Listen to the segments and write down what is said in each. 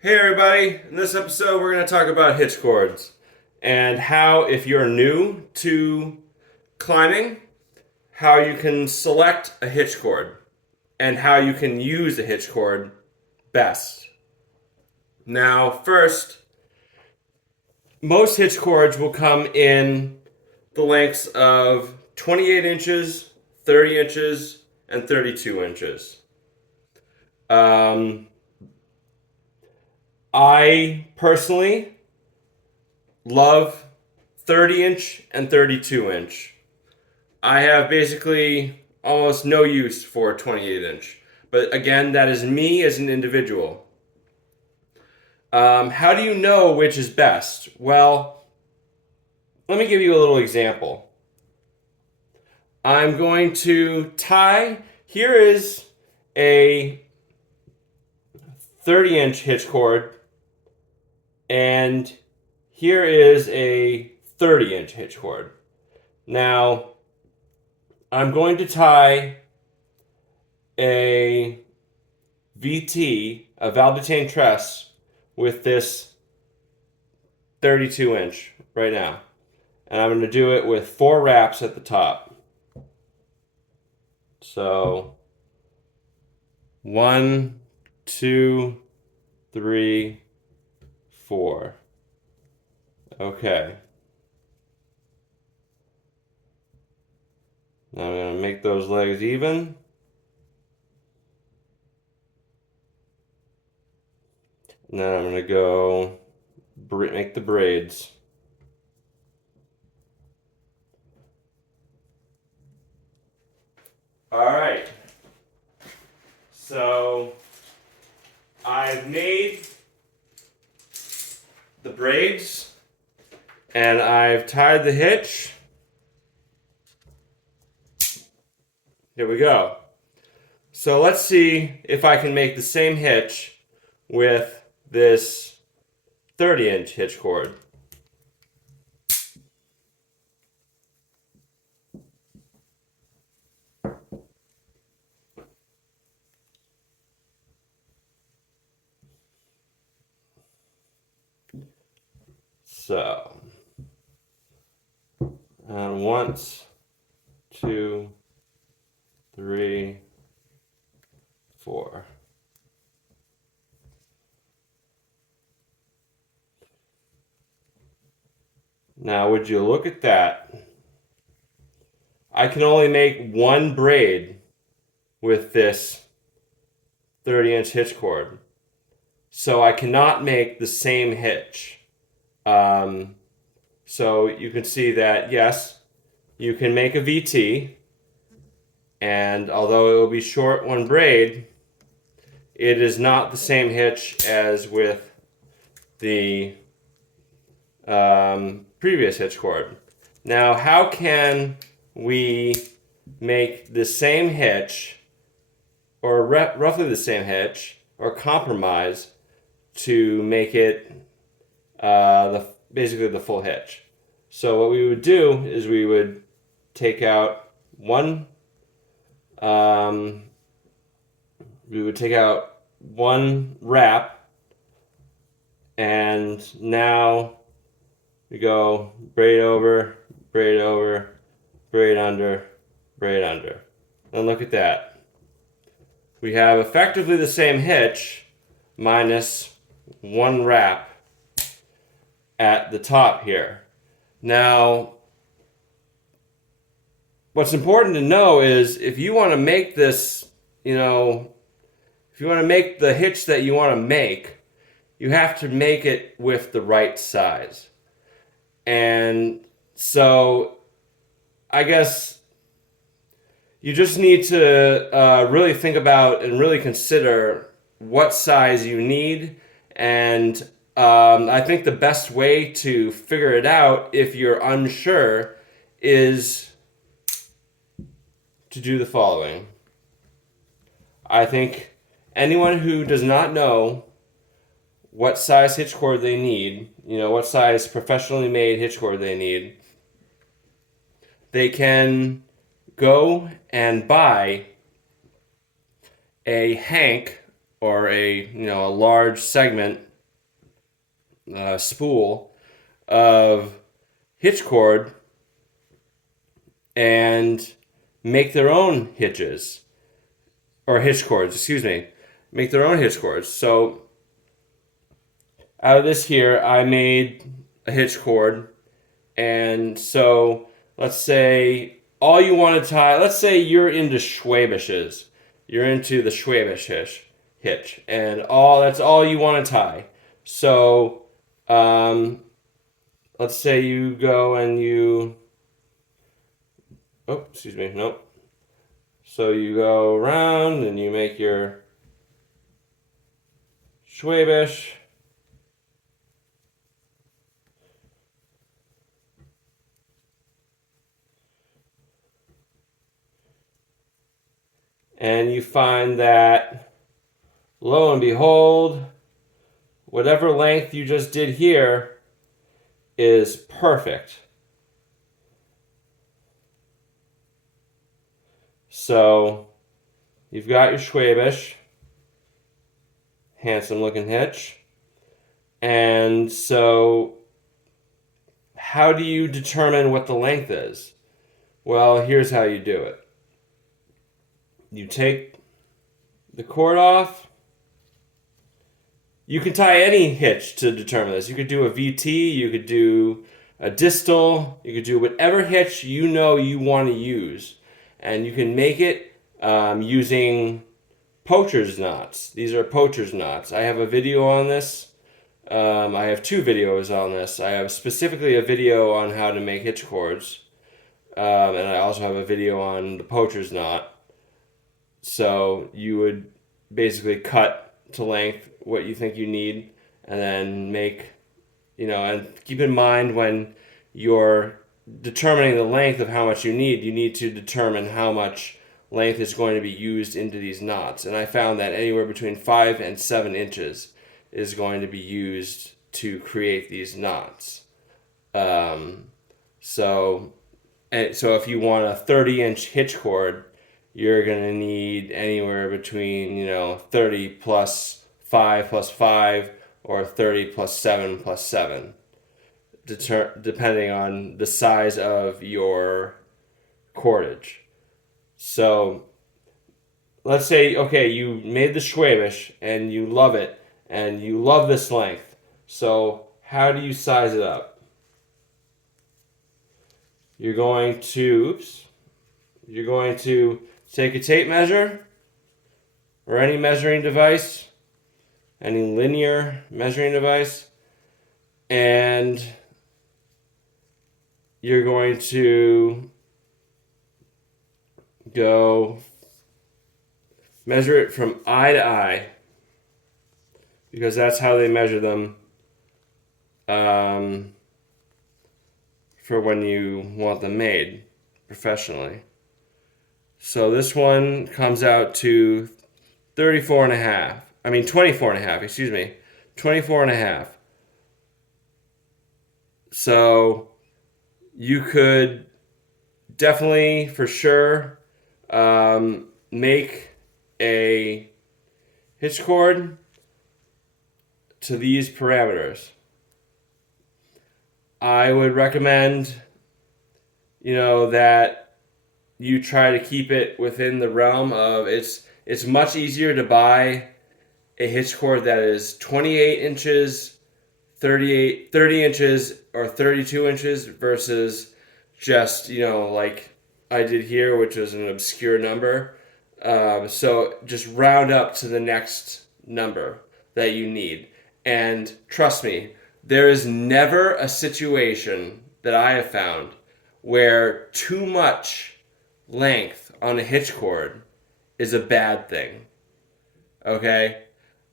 Hey everybody, in this episode we're going to talk about hitch cords and how, if you're new to climbing, how you can select a hitch cord and how you can use a hitch cord best. Now, first, most hitch cords will come in the lengths of 28 inches, 30 inches, and 32 inches. I personally love 30 inch and 32 inch. I have basically almost no use for 28 inch. But again, that is me as an individual. How do you know which is best? Well, let me give you a little example. I'm going to tie, here is a 30 inch hitch cord, and here is a 30 inch hitch cord. Now, I'm going to tie a VT, a valve-detained truss, with this 32 inch right now. And I'm going to do it with 4 wraps at the top. So, 1, 2, 3, 4. Okay. Now I'm going to make those legs even. And then I'm going to go make the braids. Alright. So I've made the braids and I've tied the hitch. Here we go. So let's see if I can make the same hitch with this 30 inch hitch cord. So, and 1, 2, 3, 4. Now, would you look at that? I can only make one braid with this 30 inch hitch cord. So I cannot make the same hitch. So you can see that, yes, you can make a VT, and although it will be short one braid, it is not the same hitch as with the previous hitch cord. Now, how can we make the same hitch, or roughly the same hitch, or compromise to make it basically the full hitch? So what we would do is we would take out one wrap, and now we go braid over, braid over, braid under, braid under. And look at that. We have effectively the same hitch minus one wrap at the top here. Now, what's important to know is if you want to make this, if you want to make the hitch that you want to make, you have to make it with the right size. And so I guess you just need to really think about and really consider what size you need. And I think the best way to figure it out if you're unsure is to do the following. I think anyone who does not know what size hitch cord they need, what size professionally made hitch cord they need, they can go and buy a hank or a large segment spool of hitch cord and make their own hitches, or hitch cords, excuse me, make their own hitch cords. So out of this here, I made a hitch cord. And so let's say all you want to tie, let's say you're into Schwäbisches. You're into the Schwäbisch hitch, and that's all you want to tie. So let's say you go and excuse me, nope. So you go around and you make your Schwäbisch. And you find that, lo and behold, whatever length you just did here is perfect. So you've got your Schwäbisch, handsome looking hitch. And so how do you determine what the length is? Well, here's how you do it. You take the cord off. You can tie any hitch to determine this. You could do a VT, you could do a distal, you could do whatever hitch you know you want to use. And you can make it using poacher's knots. These are poacher's knots. I have a video on this. I have 2 videos on this. I have specifically a video on how to make hitch cords. And I also have a video on the poacher's knot. So you would basically cut to length what you think you need, and then make, and keep in mind when you're determining the length of how much you need to determine how much length is going to be used into these knots. And I found that anywhere between 5 and 7 inches is going to be used to create these knots. So if you want a 30-inch hitch cord, you're going to need anywhere between, 30 plus 5 plus 5 or 30 plus 7 plus 7, depending on the size of your cordage. So let's say, okay, you made the Schwäbisch and you love it and you love this length. So how do you size it up? You're going to take a tape measure or any measuring device, any linear measuring device, and you're going to go measure it from eye to eye, because that's how they measure them for when you want them made professionally. So this one comes out to 24 and a half. 24 and a half, excuse me. 24 and a half. So you could definitely, for sure, make a hitch cord to these parameters. I would recommend, that you try to keep it within the realm of it's much easier to buy a hitch cord that is 28 inches, 30 inches, or 32 inches versus just, like I did here, which was an obscure number. So just round up to the next number that you need. And trust me, there is never a situation that I have found where too much length on a hitch cord is a bad thing. Okay?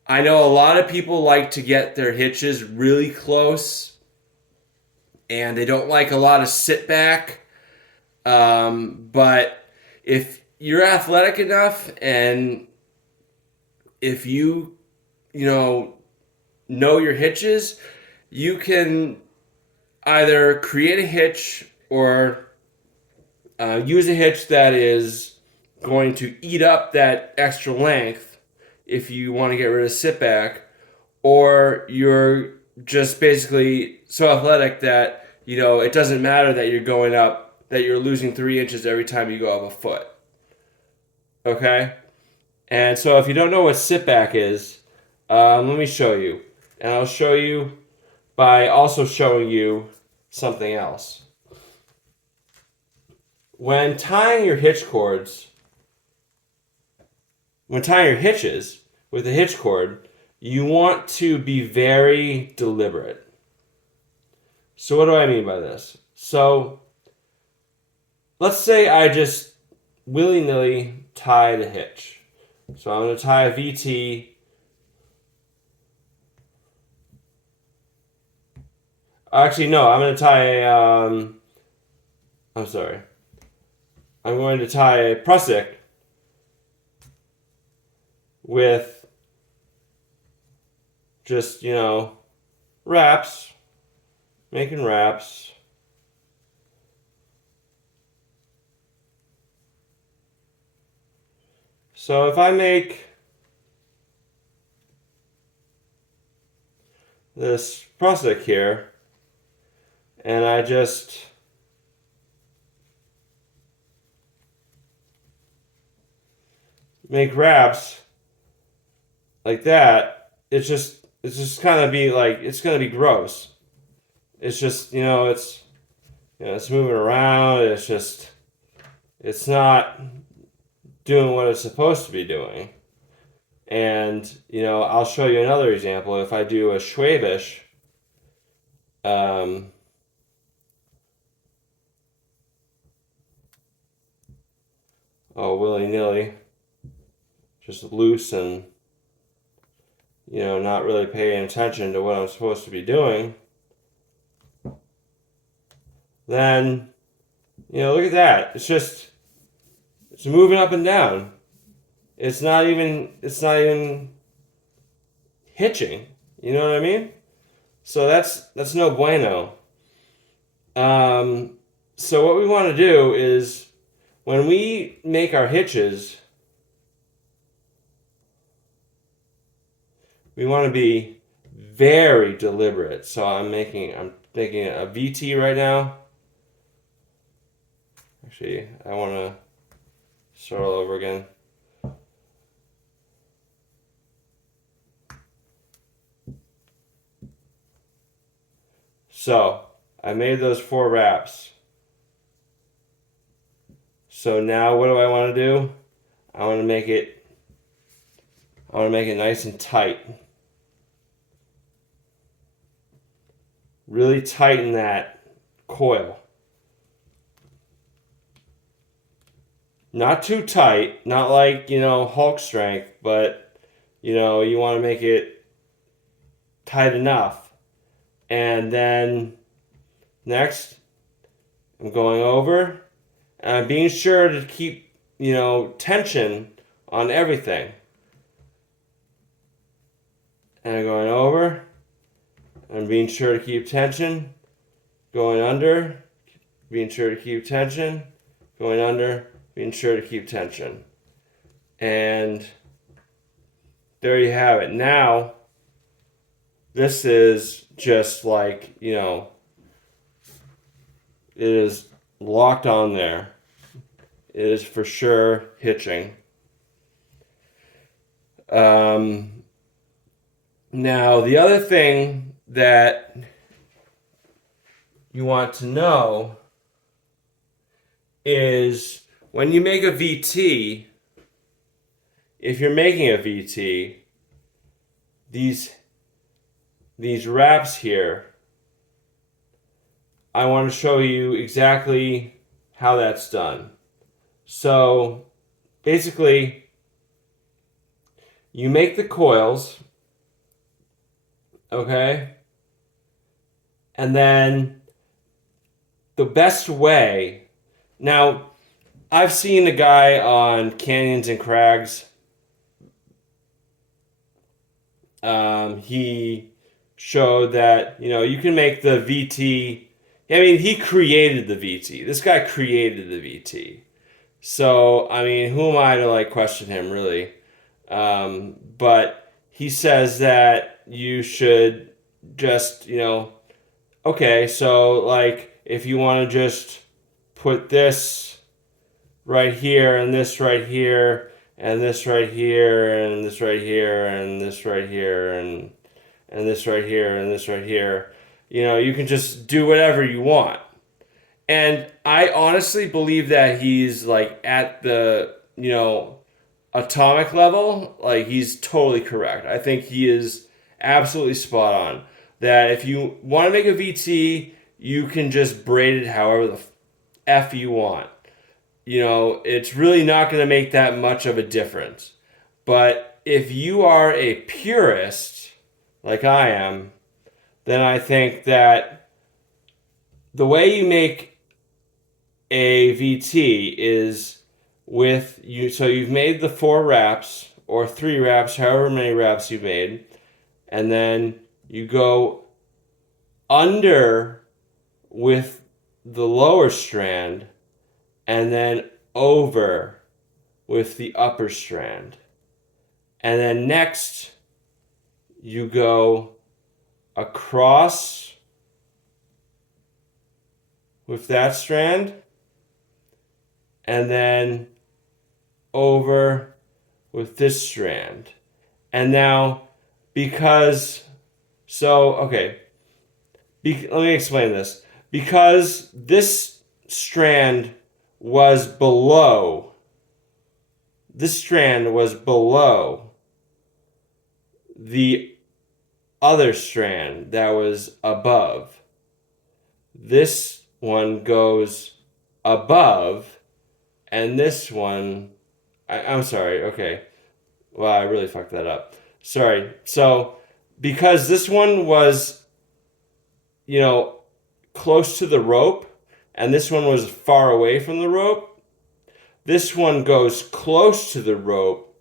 I know a lot of people like to get their hitches really close, and they don't like a lot of sitback. But if you're athletic enough, and if you know your hitches, you can either create a hitch or use a hitch that is going to eat up that extra length if you want to get rid of sitback, or you're just basically so athletic that, it doesn't matter that you're going up, that you're losing 3 inches every time you go up a foot. Okay? And so if you don't know what sitback is, let me show you. And I'll show you by also showing you something else. When tying your hitch cords, when tying your hitches with a hitch cord, you want to be very deliberate. So what do I mean by this? So let's say I just willy-nilly tie the hitch. So I'm going to tie a VT. Actually, no, I'm going to tie I'm sorry. I'm going to tie a PRUSIK with just, wraps, making wraps. So if I make this PRUSIK here, and I just make wraps like that, it's just kind of be like, it's gonna be gross. It's just, it's moving around. It's not doing what it's supposed to be doing. And, I'll show you another example. If I do a Schwabisch, willy-nilly, just loose and, not really paying attention to what I'm supposed to be doing, then, look at that. It's moving up and down. It's not even hitching. You know what I mean? So that's no bueno. So what we want to do is, when we make our hitches, we want to be very deliberate. So I'm making a VT right now. Actually, I want to start all over again. So I made those 4 wraps. So now what do I want to do? I want to make it nice and tight. Really tighten that coil. Not too tight, not like, Hulk strength, but, you want to make it tight enough. And then next, I'm going over, and I'm being sure to keep, tension on everything. And I'm going over, and being sure to keep tension, going under, being sure to keep tension, going under, being sure to keep tension. And there you have it. Now, this is just like, it is locked on there. It is for sure hitching. Now, the other thing that you want to know is, when you make a VT, if you're making a VT, these wraps here, I want to show you exactly how that's done. So basically, you make the coils, okay? And then the best way, now I've seen a guy on Canyons and Crags. He showed that, you can make the VT. I mean, he created the VT. This guy created the VT. So, I mean, who am I to question him, really? But he says that you should just, okay, so like if you want to just put this right here and this right here and this right here and this right here and this right here and this right here and this right here, you can just do whatever you want. And I honestly believe that he's like at the, atomic level, like he's totally correct. I think he is absolutely spot on. That if you want to make a VT, you can just braid it however the F you want. It's really not going to make that much of a difference. But if you are a purist, like I am, then I think that the way you make a VT is with you. So you've made the 4 wraps or 3 wraps, however many wraps you've made, and then you go under with the lower strand and then over with the upper strand. And then next you go across with that strand and then over with this strand. And now let me explain this. Because this strand was below the other strand that was above. This one goes above, and this one, I'm sorry, okay. Wow, I really fucked that up. Sorry. So, because this one was, close to the rope, and this one was far away from the rope, this one goes close to the rope,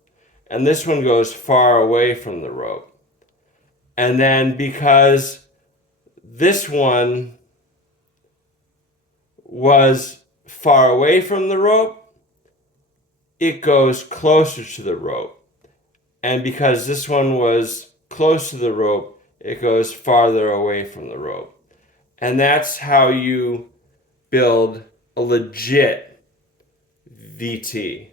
and this one goes far away from the rope. And then because this one was far away from the rope, it goes closer to the rope. And because this one was close to the rope, it goes farther away from the rope. And that's how you build a legit VT.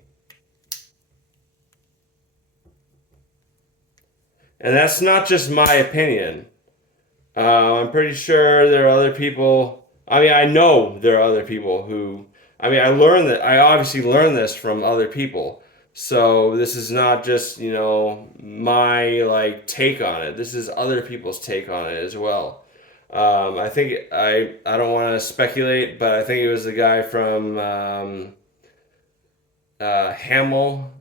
And that's not just my opinion. I'm pretty sure there are other people. I know there are other people who. I obviously learned this from other people. So this is not just, my take on it. This is other people's take on it as well. I think I don't want to speculate, but I think it was the guy from Hamill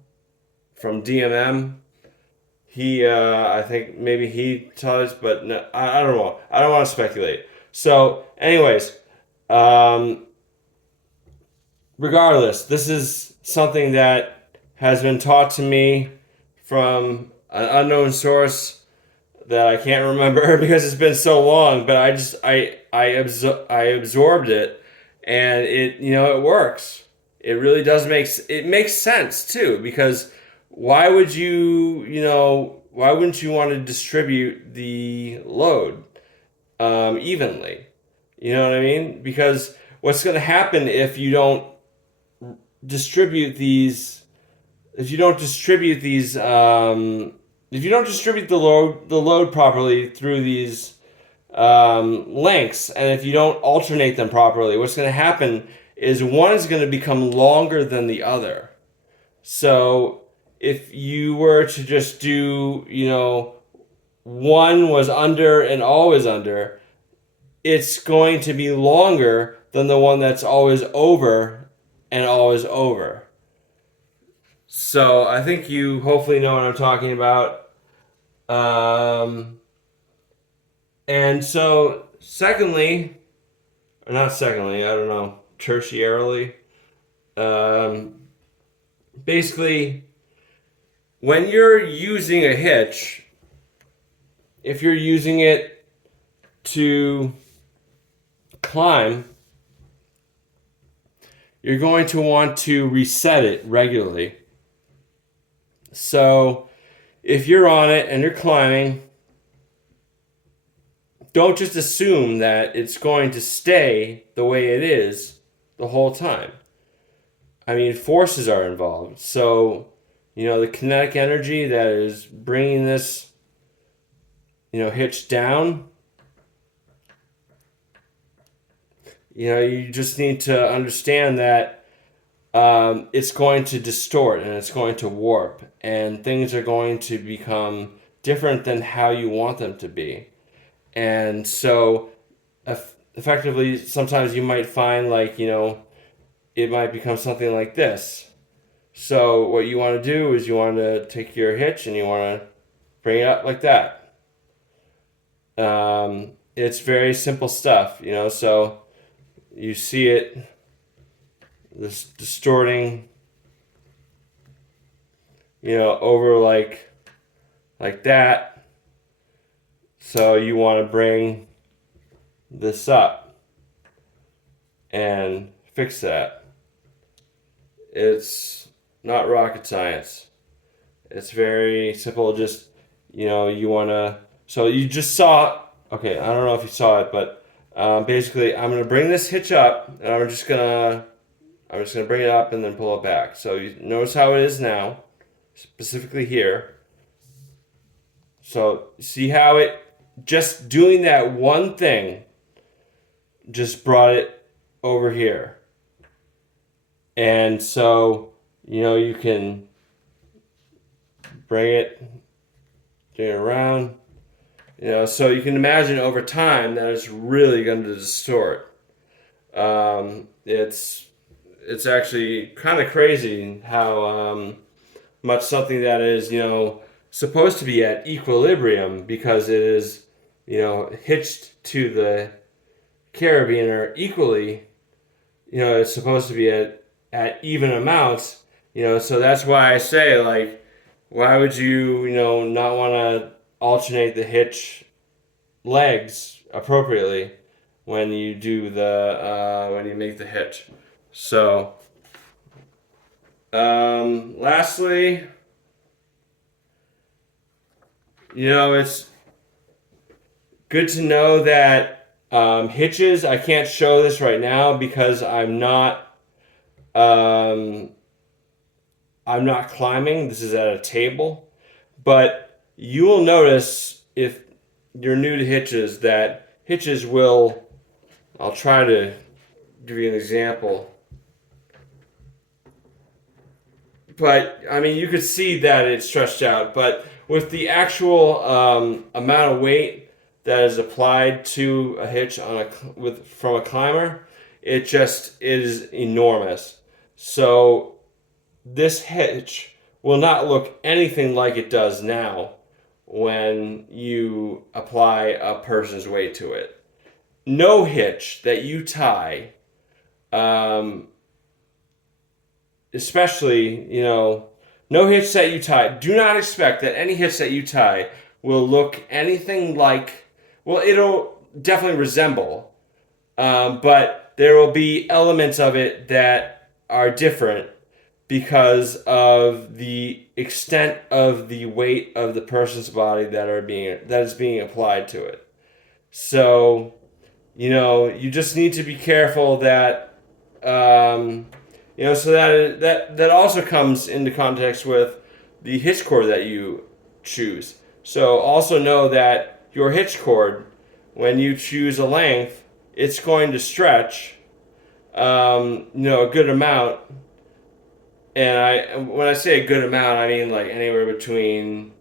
from DMM. I think maybe he taught us, but no, I don't know. I don't want to speculate. So, anyways, regardless, this is something that has been taught to me from an unknown source that I can't remember because it's been so long. But I absorbed it, and it works. It really does makes sense too, because why wouldn't you want to distribute the load evenly? You know what I mean? Because what's going to happen if you don't distribute these? If you don't distribute the load properly through these lengths, and if you don't alternate them properly, what's going to happen is one is going to become longer than the other. So if you were to just do, one was under and always under, it's going to be longer than the one that's always over and always over. So I think you hopefully know what I'm talking about. And so tertiarily, basically, when you're using a hitch, if you're using it to climb, you're going to want to reset it regularly. So if you're on it and you're climbing, don't just assume that it's going to stay the way it is the whole time. I mean, forces are involved. So, the kinetic energy that is bringing this, hitch down, you just need to understand that it's going to distort and it's going to warp, and things are going to become different than how you want them to be. And so, effectively, sometimes you might find it might become something like this. So what you want to do is you want to take your hitch and you want to bring it up like that. It's very simple stuff, so you see it, this distorting, over like that. So you want to bring this up and fix that. It's not rocket science. It's very simple. Just, you want to, so you just saw, okay, I don't know if you saw it, but basically I'm going to bring this hitch up and I'm just going to bring it up and then pull it back. So you notice how it is now, specifically here. So see how it, just doing that one thing just brought it over here. And so, you can bring it around, so you can imagine over time that it's really going to distort. It's actually kind of crazy how much something that is, supposed to be at equilibrium, because it is, hitched to the carabiner equally, it's supposed to be at even amounts, so that's why I say, why would you, not want to alternate the hitch legs appropriately when you do when you make the hitch. So, lastly, it's good to know that hitches, I can't show this right now because I'm not climbing. This is at a table. But you will notice, if you're new to hitches, that hitches will, I'll try to give you an example. But, I mean, you could see that it's stretched out. But with the actual amount of weight that is applied to a hitch from a climber, it just is enormous. So this hitch will not look anything like it does now when you apply a person's weight to it. No hitch that you tie, especially, no hitch that you tie, do not expect that any hitch that you tie will look anything like, well, it'll definitely resemble, but there will be elements of it that are different because of the extent of the weight of the person's body that is being applied to it. So, you just need to be careful that, so that also comes into context with the hitch cord that you choose. So also know that your hitch cord, when you choose a length, it's going to stretch, a good amount. And when I say a good amount, I mean anywhere between,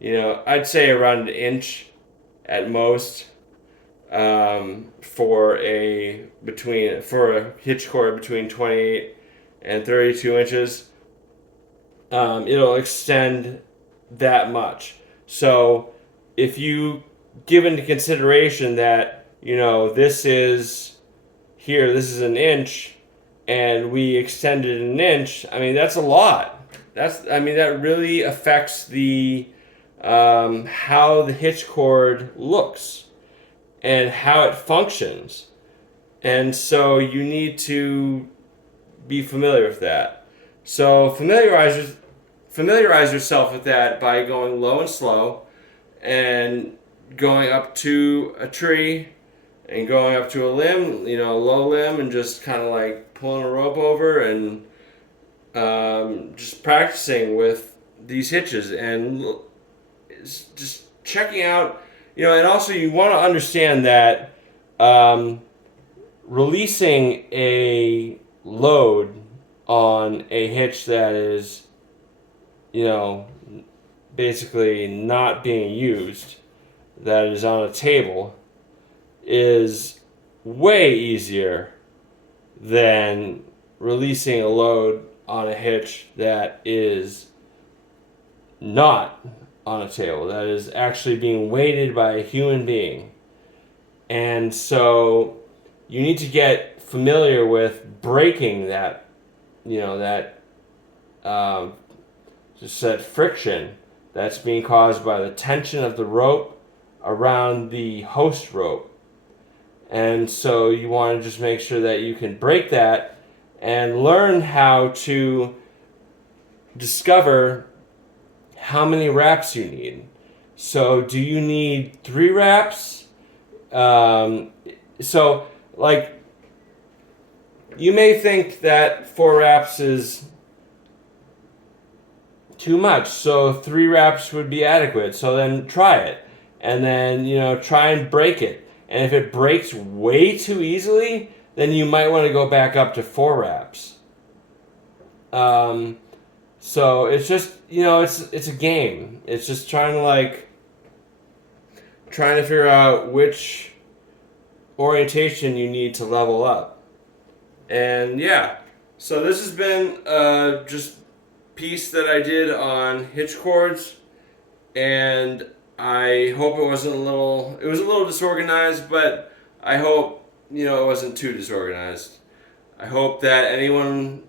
I'd say around an inch at most, for a hitch cord between 28 and 32 inches. It'll extend that much. So if you give into consideration that, this is an inch and we extended an inch, I mean, that's a lot. That really affects the how the hitch cord looks and how it functions. And so you need to be familiar with that. So familiarize yourself with that by going low and slow, and going up to a tree and going up to a limb, a low limb, and just kind of like pulling a rope over and just practicing with these hitches and just checking out, and also you want to understand that releasing a load on a hitch that is, basically not being used, that is on a table, is way easier than releasing a load on a hitch that is not on a table, that is actually being weighted by a human being. And so you need to get familiar with breaking that, just that friction that's being caused by the tension of the rope around the host rope. And so you want to just make sure that you can break that and learn how to discover how many wraps you need. So do you need 3 wraps? So like you may think that 4 wraps is too much, so 3 wraps would be adequate. So then try it, and then try and break it. And if it breaks way too easily, then you might want to go back up to 4 wraps. So it's just it's a game. It's just trying to figure out which orientation you need to level up. And yeah, so this has been just piece that I did on hitch cords, and I hope it was a little disorganized, but I hope it wasn't too disorganized. I hope that anyone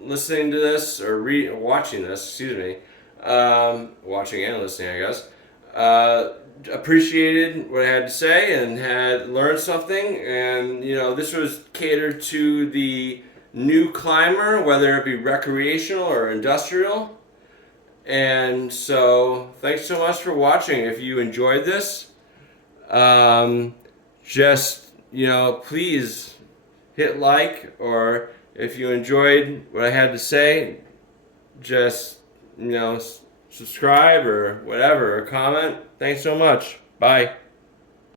listening to this or watching this, watching and listening, I guess, appreciated what I had to say and had learned something. And this was catered to the new climber, whether it be recreational or industrial. And so thanks so much for watching. If you enjoyed this, just please hit like, or if you enjoyed what I had to say, just subscribe or whatever, or comment. Thanks so much. Bye.